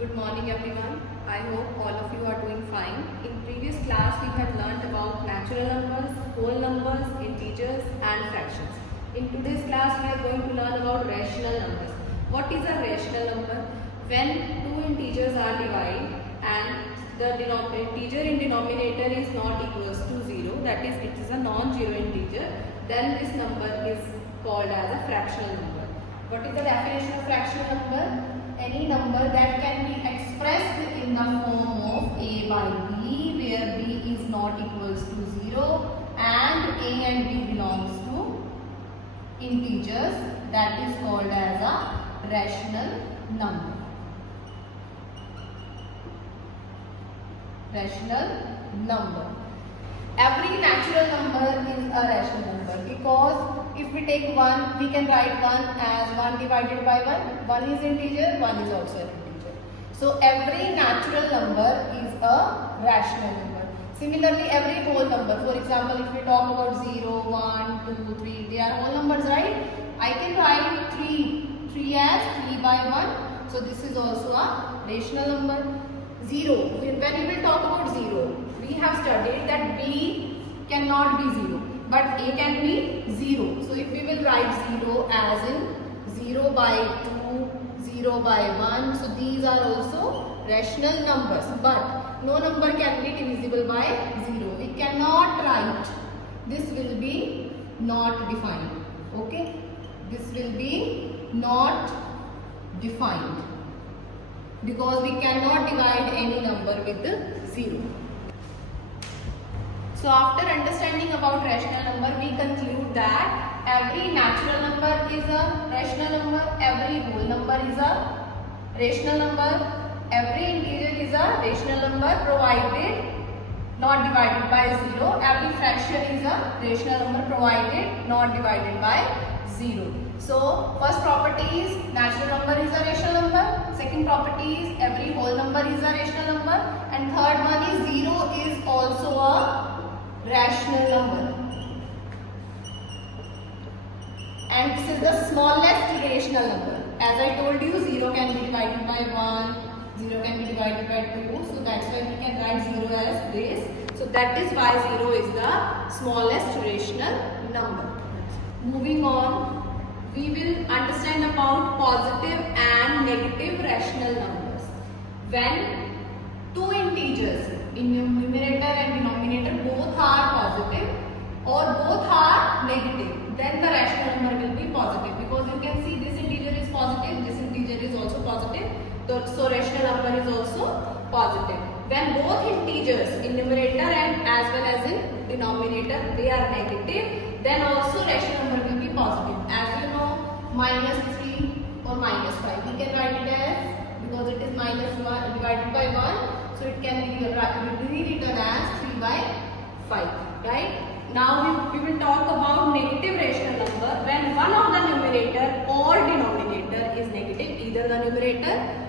Good morning everyone. I hope all of you are doing fine. In previous class we had learned about natural numbers, whole numbers, integers and fractions. In today's class we are going to learn about rational numbers. What is a rational number? When two integers are divided and the integer in denominator is not equals to 0, that is it is a non-zero integer, then this number is called as a fractional number. What is the definition of fractional number? Any number that can be expressed in the form of a by b, where b is not equals to 0 and a and b belongs to integers, that is called as a rational number. Rational number. Every natural number is a rational number, because if we take 1, we can write 1 as 1 divided by 1. 1 is integer, 1 is also an integer. So every natural number is a rational number. Similarly, every whole number, for example, if we talk about 0, 1, 2, 3, they are whole numbers, right? I can write 3 as 3 by 1. So this is also a rational number. 0, when we will talk about 0, we have studied that b cannot be 0, but a can be 0. So if we will write 0 as in 0 by 2, 0 by 1, so these are also rational numbers, but no number can be divisible by 0. We cannot write, this will be not defined, okay? This will be not defined, because we cannot divide any number with 0. So after understanding about rational number, we conclude that every natural number is a rational number, every whole number is a rational number, every integer is a rational number provided not divided by 0, every fraction is a rational number provided not divided by 0. So first property is natural number is a rational number, second property is every whole number is a rational number, and third one is 0 is also a rational number. And this is the smallest rational number. As I told you, 0 can be divided by 1, 0 can be divided by 2, so that's why we can write 0 as this. So that is why 0 is the smallest rational number. Moving on, we will understand about positive and negative rational numbers. When two integers in numerator and denominator both are positive or both are negative, then the rational number will be positive, because you can see this integer is positive, this integer is also positive, so rational number is also positive. When both integers in numerator and as well as in denominator they are negative, then also rational number will be positive. As you know, minus 3 or minus 5, we can write it as, because it is minus 1 divided by 1, so it can be rewritten as 3 by 5, right? Now we will talk about negative rational number. When one of the numerator or denominator is negative, either the numerator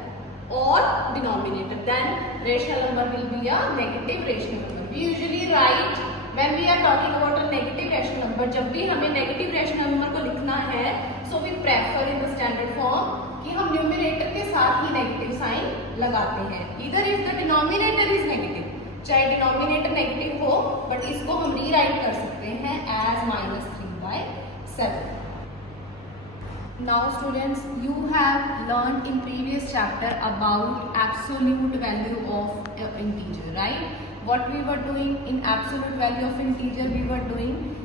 or denominator, then rational number will be a negative rational number. We usually write, when we are talking about a negative rational number, जब भी हमें negative rational number को लिखना है, so we prefer in the standard form कि हम numerator के साथ ही negative sign लगाते हैं. Either if the denominator is negative, चाहे denominator negative हो, but इसको हम rewrite कर सकते हैं as minus 3 by 7. Now students, you have learned in previous chapter about absolute value of integer, right? What we were doing in absolute value of integer, we were doing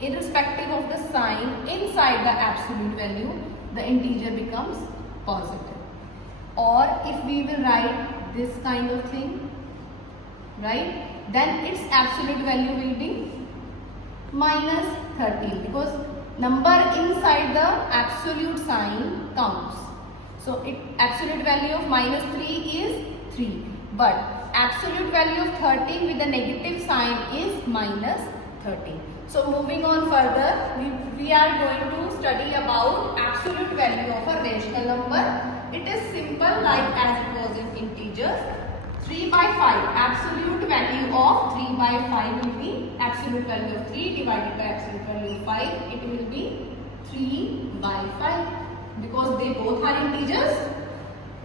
irrespective of the sign inside the absolute value, the integer becomes positive. Or if we will write this kind of thing, right, then its absolute value will be minus 13, because number inside the absolute sign counts. So absolute value of minus 3 is 3, but absolute value of 13 with the negative sign is minus 13. So moving on further, we are going to study about absolute value of a rational number. It is simple, like as it was in integers. 3 by 5, absolute value of 3 by 5 will be absolute value of 3 divided by absolute value of 5. It will be 3 by 5, because they both are integers,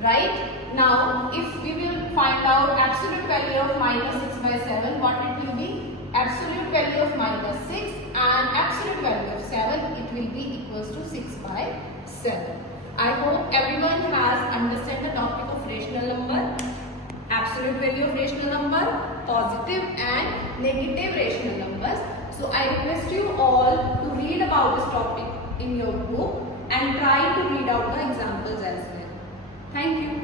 right? Now, if we will find out absolute value of minus 6 by 7, what it will be? Absolute value of minus 6 and absolute value of 7, it will be equals to 6 by 7. I hope everyone has understood the topic of rational number, absolute value of rational number, positive and negative rational numbers. So I request you all to read about this topic in your book and try to read out the examples as well. Thank you.